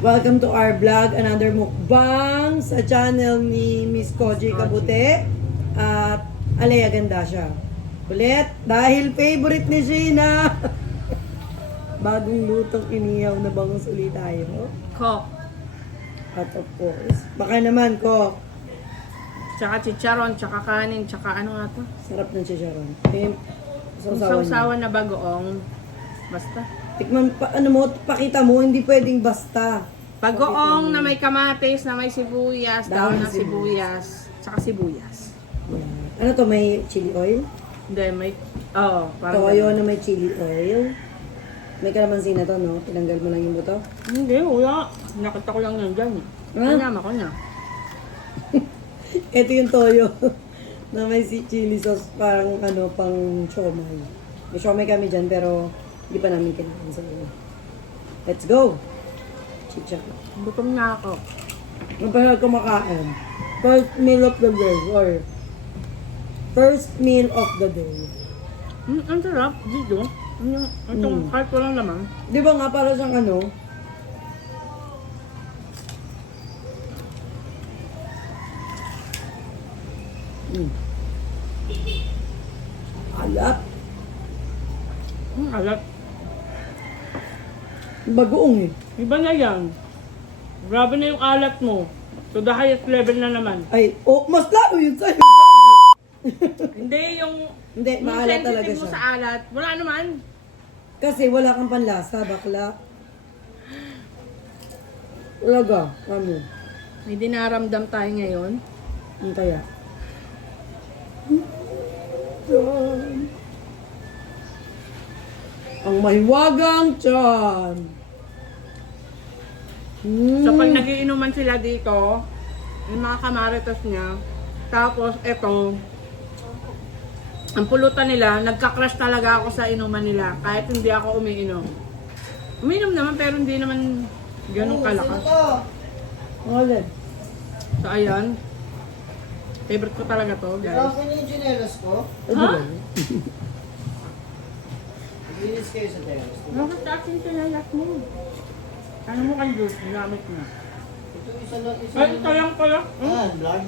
Welcome to our vlog, another mukbang sa channel ni Miss Koji Kabute at Alea Gandasya. Ulit, dahil favorite ni Sheena. Bagong lutong iniyaw na bangus ulit tayo. Coke. At of course, baka naman ko, Tsaka chicharon, tsaka kanin, tsaka ano nga to? sarap ng chicharon. Eh, Kung sausawan sausawan na bagoong, basta. Tikman, ano mo, pakita mo, hindi pwedeng basta. Bagoong na may kamatis, na may sibuyas, Dahon daon ng ng sibuyas, tsaka sibuyas. Yan. Ano to, may chili oil? Hindi, may, parang Toyo na may chili oil. May kalamansi na to, no? Tinanggal mo lang yung buto. Hindi, wala. Nakita ko lang yan dyan. Kanyama ko na. Ito yung toyo na may chili sauce, parang ano, pang siomay. May siomay kami dyan, pero hindi pa namin kinain sa iyo. Let's go! Chicha. Gutom na ako. Ang parang kumakain. First meal of the day, or first meal of the day. Ang sarap, dito. Itong kahit walang lamang. Di ba nga, para siyang ano? Alat. Alat. Bagoong eh. Iba na yan. Grabe na yung alat mo. To the highest level na naman. Ay, oh, mas lalo yun sa'yo. Hindi, yung Hindi, maalat talaga sensitive mo siya. sa alat. Wala naman. Kasi wala kang panlasa, bakla. Talaga, ano? May dinaramdam tayo ngayon. Ang kaya. Ang mahiwagang tiyan. So pag nagiinuman sila dito, yung mga kamaritas niya, tapos eto, ang pulutan nila, nagka-crush talaga ako sa inuman nila, kahit hindi ako umiinom. Umiinom naman, pero hindi naman ganun kalakas. Alin? So ayan, favorite ko talaga to, guys. Ako na yung chinelas ko. Ha? Linis kayo sa terrace. Bakit akin sinayak mo? Ano mo kang juice? Gamit mo. Ito isa lang, isa Ay, ito lang pala. vlog.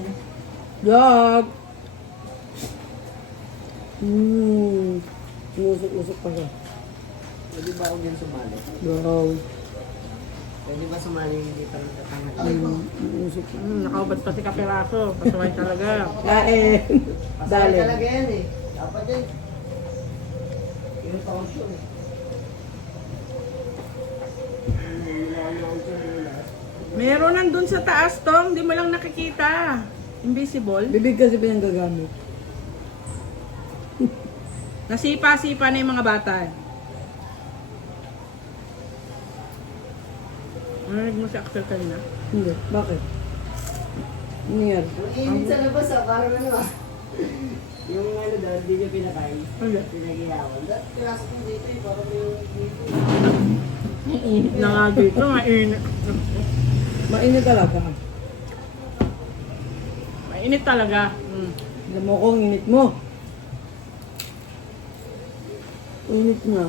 Dog! Usok-usok pa siya. Pwede ba ako yan sumali? Wow. Pwede ba sumali yung hindi pa natatangat? Usok. Nakaubad pa si Kapiraso. Pasuway talaga. Kain. Pasal Dali. talaga yan eh. Dapat yan. Yung tausyo eh. Meron nandun sa taas, Tong. Di mo lang nakikita. Invisible. Bibig kasi pinanggagamit. Nasipa-sipa na yung mga bata. Narinig mo si Axel kanina? Hindi. Bakit? Ano nangyari? Ang init sa labas ah, parang ano ah. Yung ano daw, hindi niya pinatay. Ano? Pinagiyawan. Pinasok mo dito eh, parang yung dito. Mainit na nga dito. Mainit. Mainit talaga. Mainit talaga. Alam mo kung init mo. Init na.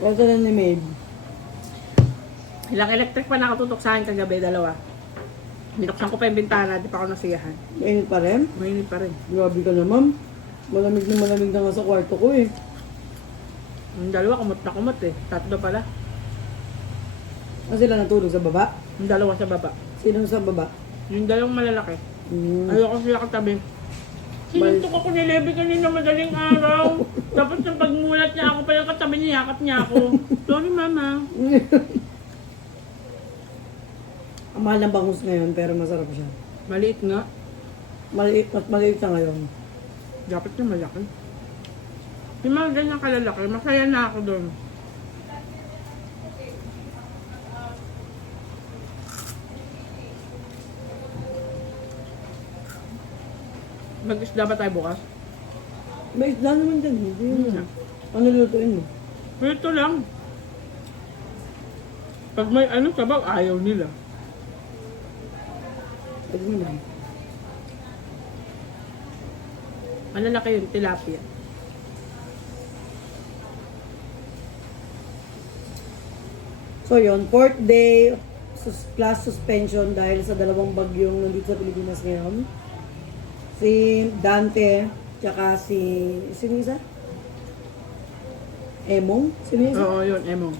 Kasi na ni Maeve. Ilang electric pa nakatutok sa akin kagabi, dalawa. Binuksan ko pa yung bintana, di pa ako nasiyahan. Mainit pa rin? Mainit pa rin. Grabe ka naman. Malamig na nga sa kwarto ko eh. Yung dalawa, kumot na kumot eh. Tatlo pala. Kasi sila natulog sa baba. Yung dalawa sa baba. Sino sa baba? Yung dalawang malalaki. Ayoko sila katabi. Sinuntok ako ni Levi kanina madaling araw. Tapos nung pagmulat niya ako pala katabi niya, yakap niya ako. Sorry mama. Ang mahal ng bangus ngayon pero masarap siya. Maliit nga. Maliit, mas maliit siya ngayon. Dapat na malaki. Yung mga ganyan kalalaki, masaya na ako doon. Mag-isda ba tayo bukas? May isda naman dyan. Hindi yun. Hmm. Ano lutuin mo? Pero ito lang. Pag may ano sabaw, ayaw nila. Pwede mo lang. Malalaki yung tilapia. So yun, 4th day class suspension dahil sa dalawang bagyong nandito sa Pilipinas ngayon. Si Dante, tsaka sino isa? Emong? Sino isa? Oo, yun, Emong.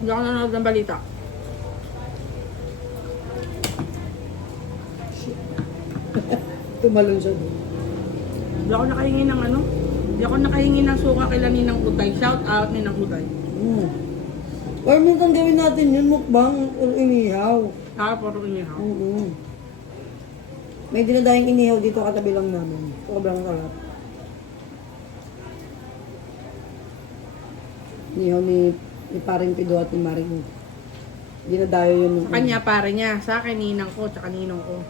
Hindi ako nanonood ng balita. Tumalon siya doon. Hindi ako nakahingi ng ano. Hindi ako nakahingi ng suka kay Ninang Utay. Shout out Ninang Utay. Or minsan gawin natin yun, mukbang or inihaw. Puro inihaw. May dinadahing inihaw dito katabi lang namin. Sobrang sarap. Inihaw ni paring Pido at ni Maring. Dinadayo yun. Sa kanya, pare niya. Sa akin, ninang ko, tsaka ninong ko.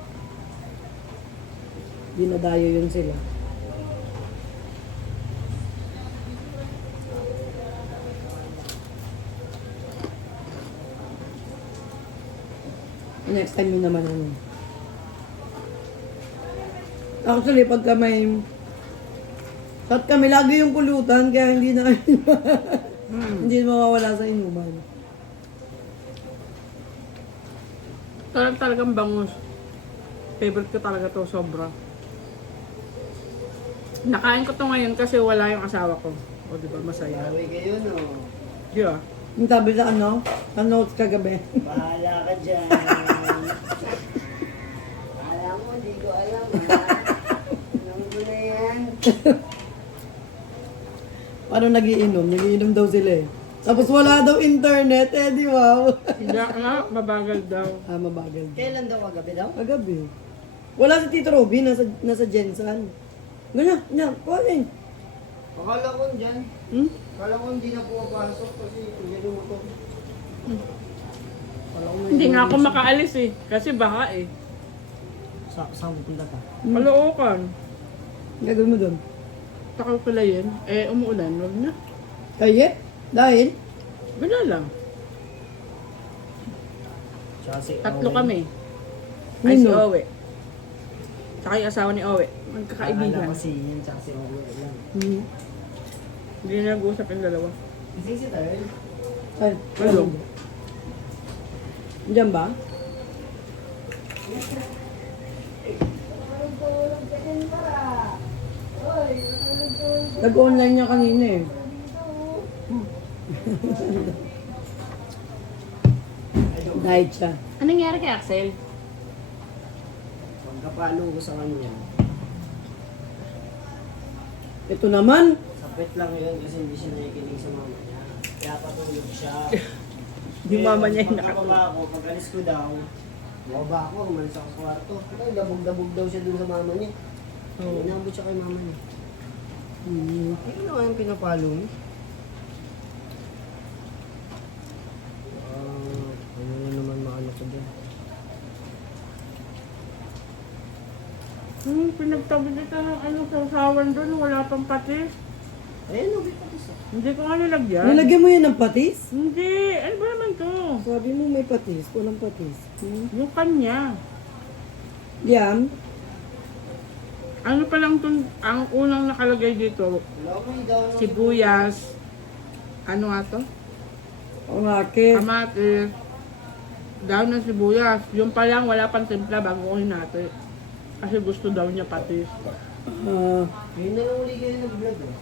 Dinadayo yun sila. Next time yun naman ano. Actually, pagka may... At kami lagi yung pulutan, kaya hindi na hindi mawawala sa inuman. Talagang bangus. Favorite ko talaga to, sobra. Nakain ko to ngayon kasi wala yung asawa ko. O, di ba, masaya. Bawi kayo, no? Yeah. Yung tabi sa ano? Sa notes kagabi. Bahala ka dyan. Alam mo, hindi ko alam, ha? Alam ko na yan. Paano nagiinom? Nagiinom daw sila eh. Tapos wala daw internet eh, di ba? Hindi nga, mabagal daw. Mabagal. Kailan daw kagabi daw? Kagabi. Wala si Tito Robby, nasa Jensan. Ganyan, kuhanin. Akala ko dyan. Akala ko hindi na pumapasok kasi hindi lumutok. Akala ko Hindi nga ako makaalis eh. Kasi baka eh. Saan pupunta ka? Kalookan. Gagawin mo doon. Takal pala yun. Eh, umuulan. Wag na. Kaya? Dahil? Wala lang. Tatlo kami. Ay, si Nino? Owe. Tsaka yung asawa ni Owe. Magkakaibigan. Akala ko si Ian tsaka si Owe lang. Hindi na nag-uusap yung dalawa. Kasi si Tarl. Ay, Ano? Diyan ba? Nag-online niya kanina eh. Died siya. Anong nangyari kay Axel? Pagkapalo ko sa kanya. Ito naman, Sapit lang yun kasi hindi siya nakikinig sa mama niya. Kaya patulog siya. Yung mama niya yung nakatulog. Pagkababa ako, pag alis ko daw, bumaba ako, umalis ako sa kwarto. Ay, dabog-dabog daw siya dun sa mama niya. Oo. Inabot siya kay mama niya. Ikaw naman yung pinapalo niya. Ano na naman maano ko dun. Pinagtabi dito ng ano sa usawan doon. Wala pang patis. Ayun, nabit pa isa. Hindi ko nga nilagyan. nilagyan mo yan ng patis? Hindi. Ano ba naman to? Sabi mo may patis, walang patis. Yung kanya. Yan, Ano pa lang to, ang unang nakalagay dito, Wala ko daw ng sibuyas, ano nga to? ang ake. Kamatis, daw ng sibuyas. Yung pa lang, wala pang timpla bago ko hinati. Kasi gusto daw niya patis. Yun na lang uli kayo nag-vlog eh.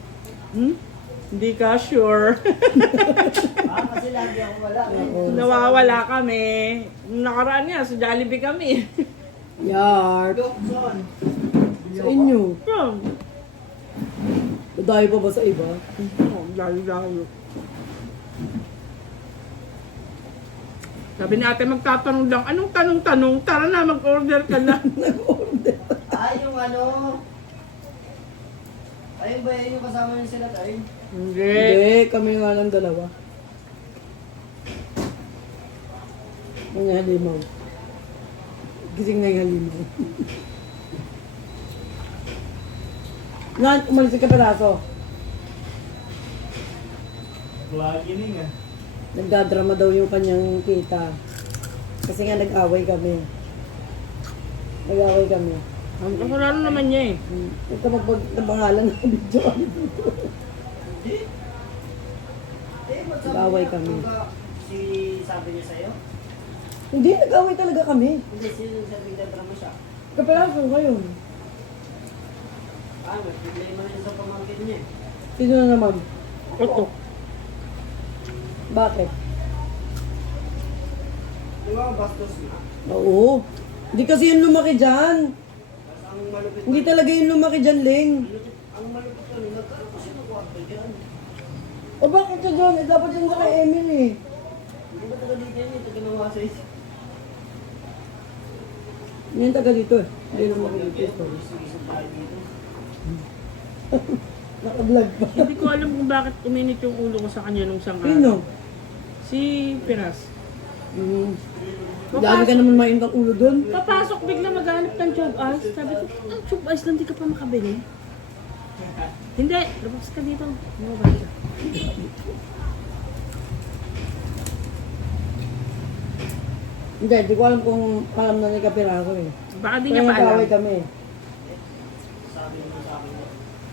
Hindi ka sure. Kasi lagi ako wala. Nawawala kami. Nung nakaraan niya, sa Jollibee kami. Yard. Saan? Sa inyo. Hmm. Dadayo pa ba sa iba? Lalo. Sabi ni ate, magtatanong lang. Anong tanong-tanong? Tara na, mag-order ka na. Nag-order. Ay, yung ano. Ayun ba yun yung kasama niya sila tayo? Hindi. Hindi, kami nga lang dalawa. Mga halimaw. Gising na yung halimaw. Nan, umalis ka peraso. Lagi na nga. Nagdadrama daw yung kanyang kita. Kasi nga nag-away kami. Nag-away kami. Ang kasalanan naman niya eh. Huwag ka magpagtabangalan ng video. Nag-away kami. Si sabi niya sa'yo? Hindi, nag-away talaga kami. Hindi, sino sabi niya drama siya? Kaperaso ngayon. Ah, may problema rin sa pamangkin niya. Sino na naman? Ito. Bakit? Di ba, bastos na? Oo. Hindi kasi yun lumaki dyan. Tapos ang malupit Hindi talaga yun lumaki dyan, Ling. ang malupit ko, nagkaroon kasi ng kwarto dyan. O bakit siya dyan? Eh, dapat dyan sa kay Emily. Hindi ba taga dito yan? Taga nawasa isa. Hindi yung taga dito eh. Hindi naman dito. Isip tayo dito. Naka-vlog pa. Hindi ko alam kung bakit uminit yung ulo ko sa kanya nung isang Sino? Si Piras. Lagi ka naman mainit ang ulo doon. Papasok bigla maghanap ng tube ice. Sabi ko, ang tube ice lang di ka pa makabili. Hindi, labas ka dito. Lumabas ka. Hindi, di ko alam kung alam na ni Kapiraso eh. Baka di Kaya niya pa alam. nag-away kami. Sabi naman sa akin.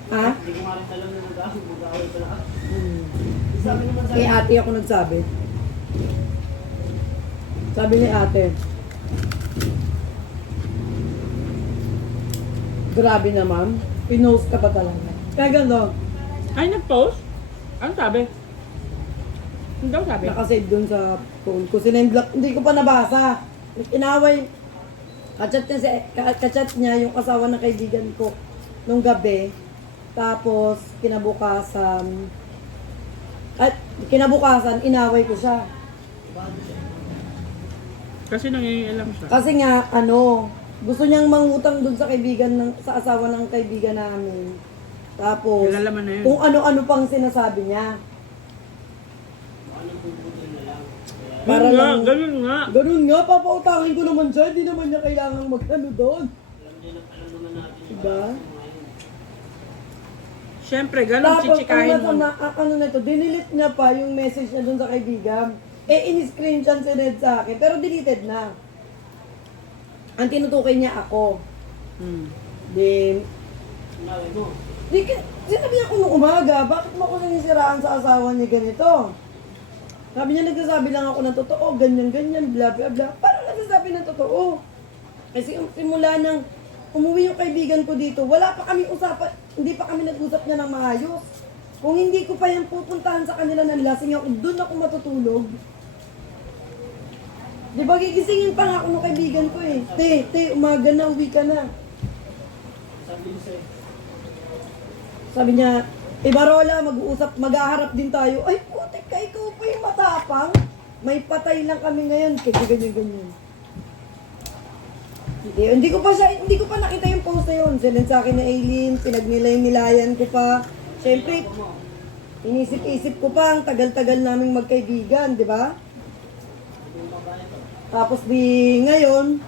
Ha? Hindi ko nga rin alam na mag-away pala. Hmm. Sabi naman sa Kay akin. ate ako nagsabi. Sabi ni ate, grabe na ma'am, pinost ka pa talaga. Kaya gano'n, Ay, nag-post? Ano sabi? Ano daw sabi? nakasave dun sa phone ko. Sinendlock, hindi ko pa nabasa. Inaway, kachat niya yung asawa ng kaibigan ko nung gabi. Tapos, kinabukasan, inaway ko siya. Kasi nangingialam siya. Kasi nga, gusto niyang mangutang dun sa sa asawa ng kaibigan namin. Tapos, Kilala mo na yun. kung ano-ano pang sinasabi niya. Anong puputin na lang. Kaya, Para lang, Ganun nga. ganun nga, papautangin ko naman siya, hindi naman niya kailangang magkano doon. alam naman natin. Diba? Siyempre, ganun Tapos, chichikahin mo. ano na ito, dinilit niya pa yung message niya dun sa kaibigan. In-screenshot si Ned sa akin, pero deleted na. Ang tinutukoy niya ako. Di, Sinabi mo. sinabi ako nung umaga, bakit mo ako sinisiraan sa asawa niya ganito? Sabi niya, nagsasabi lang ako ng totoo, ganyan-ganyan, bla bla bla. Parang nagsasabi ng totoo. Kasi simula nang umuwi yung kaibigan ko dito, wala pa kami usapan, hindi pa kami nag-usap niya ng maayos. Kung hindi ko pa yan pupuntahan sa kanila ng lasing ako, doon ako matutulog. Di ba, gigisingin pa nga ako ng kaibigan ko eh. Te, umaga na, uwi ka na. Sabi niya sa'yo. Sabi niya, Barola, mag-uusap, mag-aharap din tayo. Ay, putik ka, ikaw pa yung matapang. May patay lang kami ngayon. Kasi ganyan. Hindi ko pa nakita yung post na yun. Sinend sa akin na Aileen, pinagnilay-nilayan ko pa. Siyempre, inisip-isip ko pa, ang tagal-tagal naming magkaibigan, di ba? Tapos ngayon,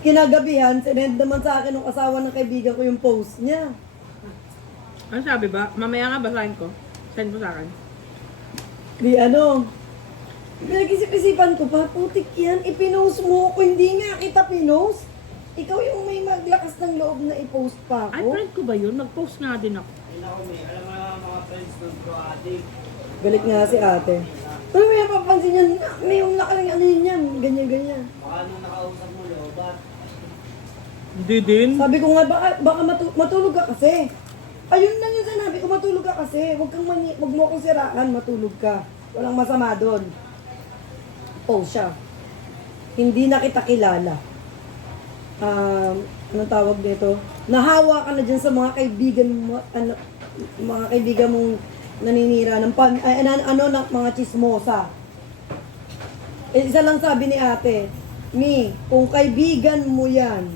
kinagabihan, sinend naman sa akin ng asawa ng kaibigan ko yung post niya. Ano sabi ba? Mamaya nga basahin ko. Send mo sa akin. Pinag-isip-isipan ko pa, putik yan, ipinost mo ako, hindi nga kita pinost. Ikaw yung may maglakas ng loob na i-post pa Ay, ako. friend ko ba yun? Nag-post nga din ako. Ayun ako, may alam mo na mga friends ng pro addict. Galit nga si ate. Ano may napapansin yan? May yung nakalang ano yun yan, ganyan-ganyan. Baka nung nakausap mo, lobat. Hindi din. Sabi ko nga, baka matulog ka kasi. Ayun lang yung sinabi ko, matulog ka kasi. Huwag mo akong siraan, matulog ka. Walang masama doon. Post siya. Hindi na kita kilala. Anong tawag nito? Nahawa ka na dyan sa mga kaibigan mo, mga kaibigan mong naninira ng mga chismosa. Isa lang sabi ni ate, kung kaibigan mo yan,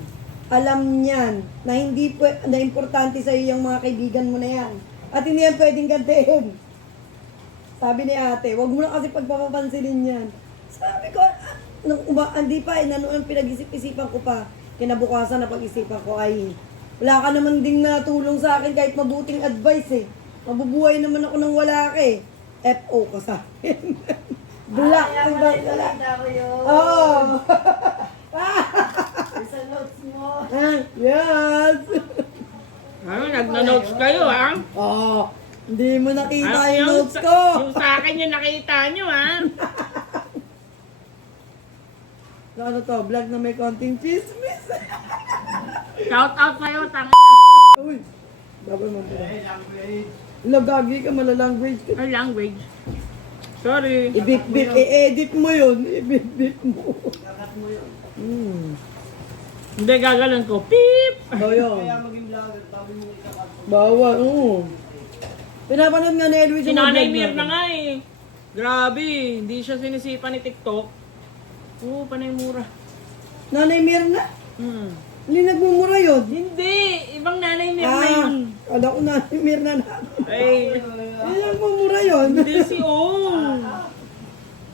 alam niyan na na importante sa iyo yung mga kaibigan mo na yan. At hindi yan pwedeng gantiin. Sabi ni ate, wag mo na kasi pagpapapansinin yan. Sabi ko, hindi pa, ang pinag-isip-isipan ko pa. Kinabukasan na pag-isipan ko ay, wala ka naman ding natulong sa akin kahit mabuting advice eh. Mabubuhay naman ako ng wala ka eh. FO ka sa akin. Black. Ako yun. Oo. Sa notes mo. Yes. Ano, nagna-notes kayo, ha? Oo. Hindi mo nakita Ah, yung notes ko. Yung sa akin yung nakita nyo, ha? So, ano to? Vlog na may konting chismis. Shout out sa'yo, tanga. Uy. Dapat mo pala. Lagagi ka, malalanguage ka. Ay, language. Sorry. I-bit-bit, i-edit mo yun. I-bit-bit mo. Hindi, gagalan ko. Beep! So, yun. Kaya maging vlogger, bago mo ikakat. Bawal, oo. Pinapanood nga ni Elvis Si yung mga Nanay vlog Mir natin. na nga eh. Grabe, hindi siya sinisipa ni TikTok. Oo, panay mura. Nanay Mirna? Hmm. Hindi nagmumura yun. Hindi, ibang Nanay Mir na yun. Kala ko Nanay Mirna natin. Ay, Hindi nagmumura yun. hindi si Ong.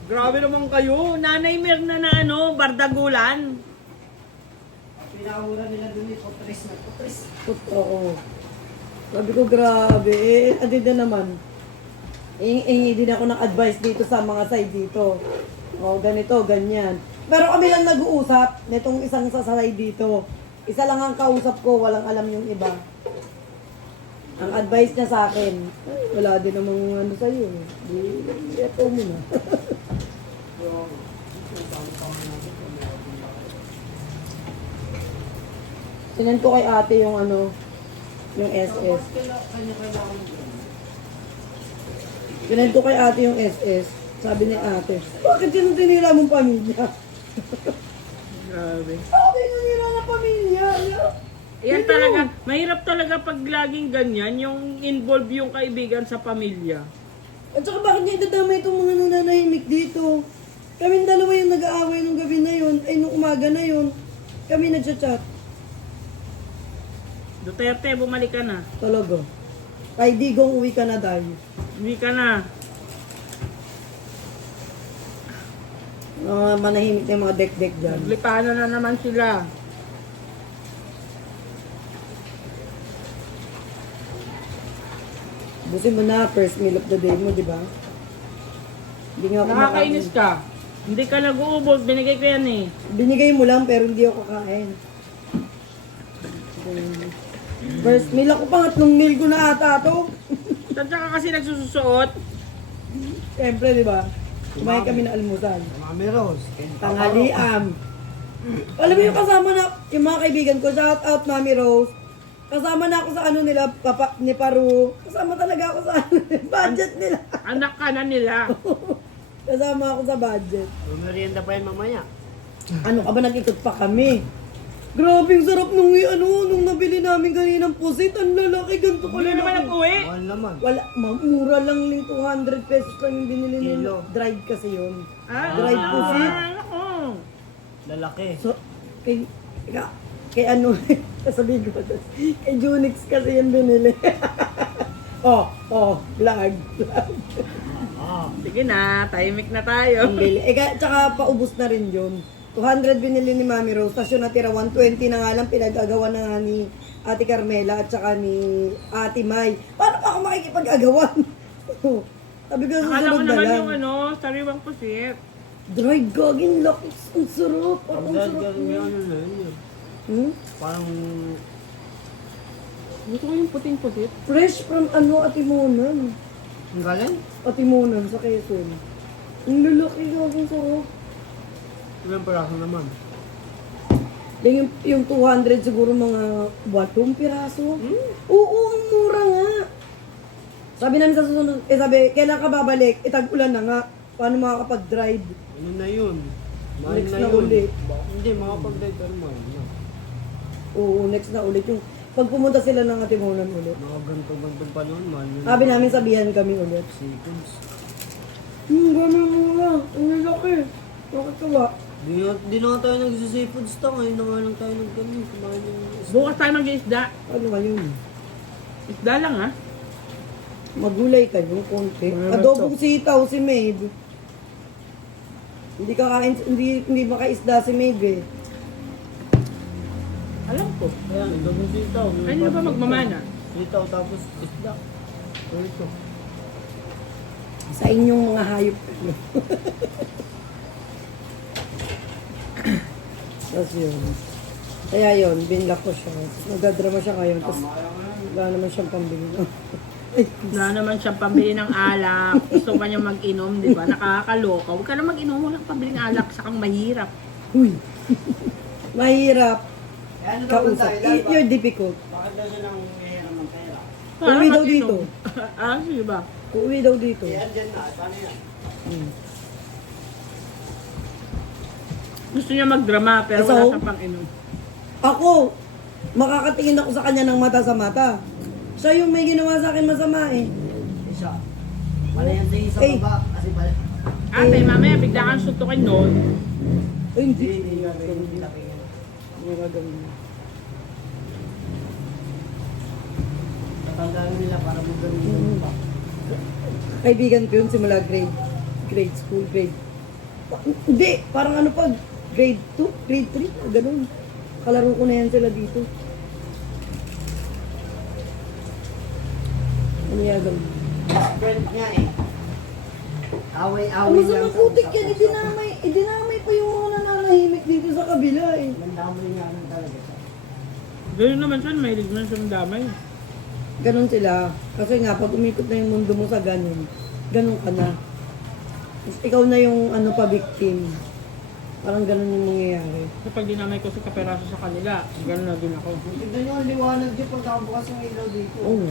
Grabe naman kayo. Nanay Mir na ano, bardagulan. Pinahura nila dun eh, putris na putris. Oo. Sabi ko, grabe. Adi na naman. Ingi din ako ng advice dito sa mga side dito. O, ganito, ganyan. Pero kami lang nag-uusap nitong isang sa side dito. Isa lang ang kausap ko, walang alam yung iba. Ang advice niya sa akin, ay, wala din namang ano sa'yo. Ito mo na. Sinan ko kay ate yung ano, yung SS. Kanya-kailangan Sinan ko kay ate yung SS. Sabi ni ate, bakit yun tinira mong pamilya? Grabe. Bakit yun tinira ng pamilya? Yan talaga, mahirap talaga pag laging ganyan, yung involve yung kaibigan sa pamilya. At saka bakit niya idadamay itong mga nananahimik dito? Kaming dalawa yung nag-aaway nung gabi na yun, ay nung umaga na yun. Kami nagchat-chat. Duterte, bumalik ka na. Talaga. Kay Digong uwi ka na dahil. Hindi ka na. Manahimik na yung mga dek-dek dyan. Lipano na naman sila. Busin mo na, first meal of the day mo, di ba? Hindi nga ako Nakakainis ka. Hindi ka nag-uubos, binigay ko yan eh. Binigay mo lang pero hindi ako kakain. First meal ako, pangatlong meal ko na ata to. At saka kasi nagsusuot. Siyempre, di ba? Kumain kami na almusal. Mami Rose. Tanghalian. Alam mo yung kasama na, yung mga kaibigan ko, shout out Mami Rose. Kasama na ako sa ano nila, papa, ni Paru. Kasama talaga ako sa ano, budget nila. Anak ka na nila. Kasama ako sa budget. Merienda pa yun mamaya. Ano ka ba, nag-ikot pa kami. Grabe, ang sarap nung, nung nabili namin kaninang pusit. Ang lalaki, ganito ko Hindi naman nag-uwi. Mahal naman. Wala, mura lang yung 200 pesos lang yung binili nila. Kilo. Dried kasi yun. Ah, Dried pusit. oo. Lalaki. So, kay ano, sasabihin ko ito, kay Junix kasi yung binili. Vlog. Ah. Sige na, tahimik na tayo. Ang bili. Tsaka paubos na rin yun. 200 binili ni Mami Rose, tapos yung natira 120 na nga lang pinag-agawa na nga ni Ate Carmela at saka ni Ate May. Paano pa ako makikipag-agawan? Sabi ko, Akala ko susunod na naman lang. yung sariwang pusit. Dried gagin, laki. Ang sarap. Ang Ang sarap ganda niya. ano na yun. Hmm? Parang Gusto ko yung puting pusit. Fresh from ano, Atimonan. ang galing. Atimonan sa Quezon. Ang lalaki gagin, sarap. Ilang peraso naman. Yung 200 siguro mga 8 piraso. Oo, ang mura nga. Sabi namin sa susunod, sabi, kailan ka babalik? Tag-ulan na nga. Paano makakapag-drive? Ano na yun? Mahal Next na na yun. ulit. Hindi, makapag-date pero mahal na. Oo, next na ulit. Yung pag pumunta sila ng Atimonan ulit. Mga ganto-ganto pa noon, mahal na. Sabi namin sabihan kami ulit. Seconds. Ganun mura. Ang laki. Bakit ka ba? Di na nga tayo nag-seafoods to. Ngayon na nga lang tayo nag-ganun. Kumain ng isda. Bukas tayo mag-isda. Ano ba yun? Isda lang ha. Magulay kayo, konti. Adobong sitaw si Maeve. Hindi kakain, hindi makaisda si Maeve eh. Alam ko. Ayan, gawin sitaw. Ano na ba magmamana? Sitaw tapos isda. Ito. Sa inyong mga hayop kayo. Tapos yun. Kaya yun, binlock ko siya. Tapos nagdadrama siya ngayon. Tapos wala naman siyang pambili. Ay, Wala naman siyang pambili ng alak. Gusto pa niya mag-inom, di ba? Nakakaloka. Huwag ka na mag-inom, walang pambili ng alak. Sakang mahirap. uy. Mahirap. Eh, ano daw ang Kausap. dahilan? You're difficult. Bakit daw siya nang hihiram ng pera? Para Uwi daw mag-inom. dito. Sige ba? Uuwi daw dito. Eh, andyan na. Paano yan? Hmm. Gusto niya magdrama, pero So? wala siyang pang-inom. Ako, makakatingin ako sa kanya ng mata sa mata. Siya yung may ginawa sa akin masama eh. Isa. Wala yan sa Eh. baba. Kasi pala. Ate, mamaya bigla kang suntukin noon. Ay, hindi. Hindi gagawin. Hindi gagawin. Hindi gagawin. Tatandaan nila para mo gawin Mm. pa. Kaibigan ko yun simula grade school, grade. Hindi, parang ano pa, grade 2, grade 3, ganun. Kalaro ko na yan sila dito. Ano gagawin? Friend nga eh. Ang Away-away masama putik yan, idinamay pa yung mga nananahimik dito sa kabila eh. Mandamay nga lang talaga siya. Ganoon naman siya, may naman siya damay. Ganun sila. Kasi nga, pag umikot na yung mundo mo sa ganun, ganun ka na. Tapos ikaw na yung ano pa, victim. Parang ganun yung mangyayari. Kapag dinamay ko si Kaperaso sa kanila, gano'n na din ako. Tignan nyo ang liwanag dyan pagkabukas ng ilaw dito. Oo.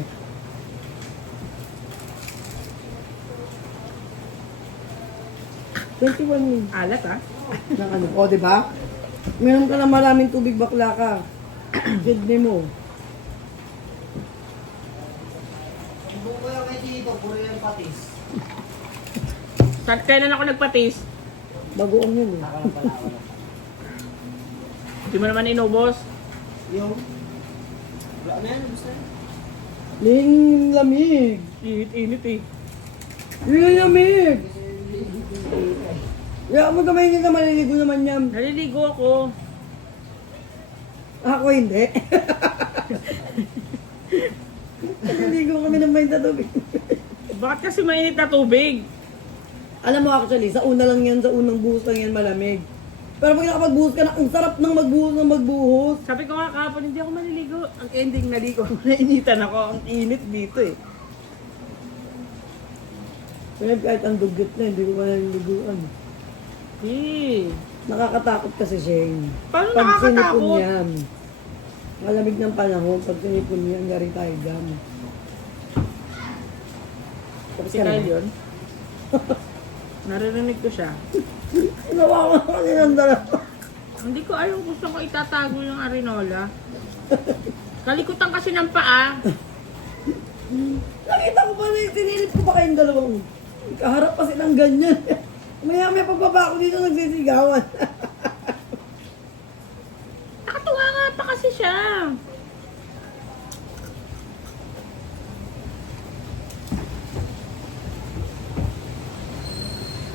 $21 Alat ah. ng ano. O, di ba? Meron ka na maraming tubig, bakla ka. Kidney mo. Ibu ko yung kay Tito, puro yung patis. Kailan ako nagpatis? Bagoong yun eh. Saka lang pala wala. Hindi mo naman inubos. Yung... Wala na yan, gusto yan. Ling lamig. Init eh. Ling lamig. Kaya mo kamay hindi ka maliligo naman yan. Naliligo ako. Ako hindi. Naliligo kami ng may tubig. Bakit kasi mainit na tubig? Alam mo actually, sa una lang yan, sa unang buhos lang yan malamig. Pero pag nakapagbuhos ka na, ang sarap ng magbuhos. Sabi ko nga kahapon, hindi ako maliligo. Ang ending naligo ako, nainitan ako. Ang init dito eh. Kaya kahit ang dugyot na, hindi ko pa naliliguan. Eh. Nakakatakot kasi Shane. Paano Pag sinipon nakakatakot? yan, malamig ng panahon, pag sinipon yan, gari tayo gam. Tapos Si ka Kyle na. yun. Naririnig ko siya. Nawawa ka nilang dalawa. Hindi ko ayaw, gusto ko itatago yung arenola. Kalikutan kasi ng paa. Nakita ko pa na sinilip ko pa kayong dalawang. Kaharap pa silang ganyan. Maya pagbaba ko dito nagsisigawan. Nakatuwa nga pa kasi siya.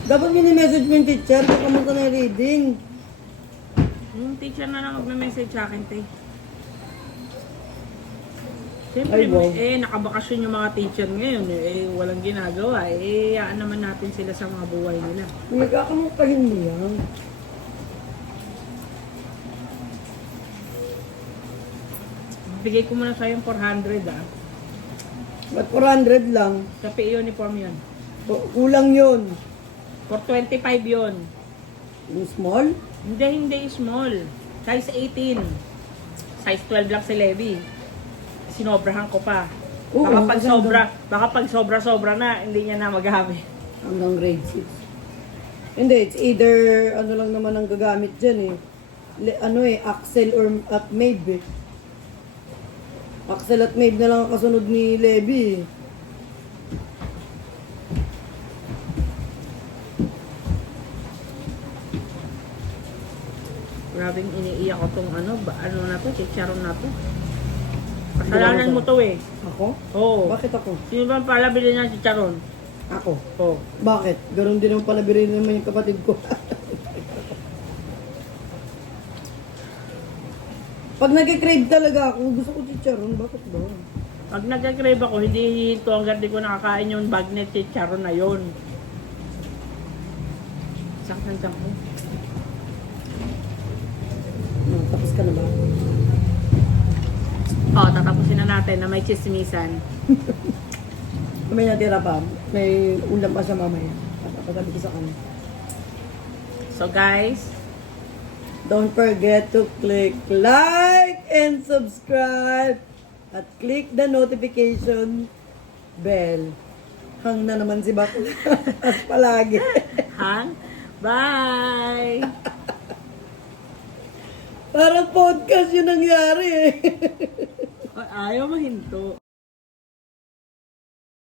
Dapat mini-message mo yung teacher kung kamusta na yung reading. Yung teacher na lang magme-message sa akin, te. Siyempre, Ay, wow. nakabakasyon yung mga teacher ngayon. Walang ginagawa. Yaan naman natin sila sa mga buhay nila. Nagkakamukhahin mo yan. Bigay ko muna sa'yo yung 400, ah. Ba't 400 lang? Sa PE uniform yun. Kulang yun. 425 yun. Yung small? Hindi small. Size 18. Size 12 lang si Levi. Sinobrahan ko pa. Oo, Baka pag sobra na, hindi niya na magamit. Hanggang grade 6. Hindi, it's either ano lang naman ang gagamit dyan eh. Axel or at Maeve eh. Axel at Maeve na lang ang kasunod ni Levi eh. Grabing iniiyak ko tong ano na to, chicharon na to. Kasalanan mo to eh. Ako? Oo. Bakit ako? Sino ba pala bilhin ng chicharon? Ako? Oo. Bakit? Ganon din ang palabirin naman yung kapatid ko. Pag nag-crave talaga ako, gusto ko chicharon. Bakit ba? Pag nagka-crave ako, hindi hihinto hanggang di ko nakakain yung bagnet chicharon na yon. Saktan ko. Tapos ka na ba? Oo, tatapusin na natin na may chismisan. May natira pa. May ulam pa siya mamaya. Papatabi ko sa kanya. So guys, Don't forget to click like and subscribe at click the notification bell. Hang na naman si Bakla. As palagi. hang, bye! Parang podcast yung nangyari eh. Ayaw mahinto.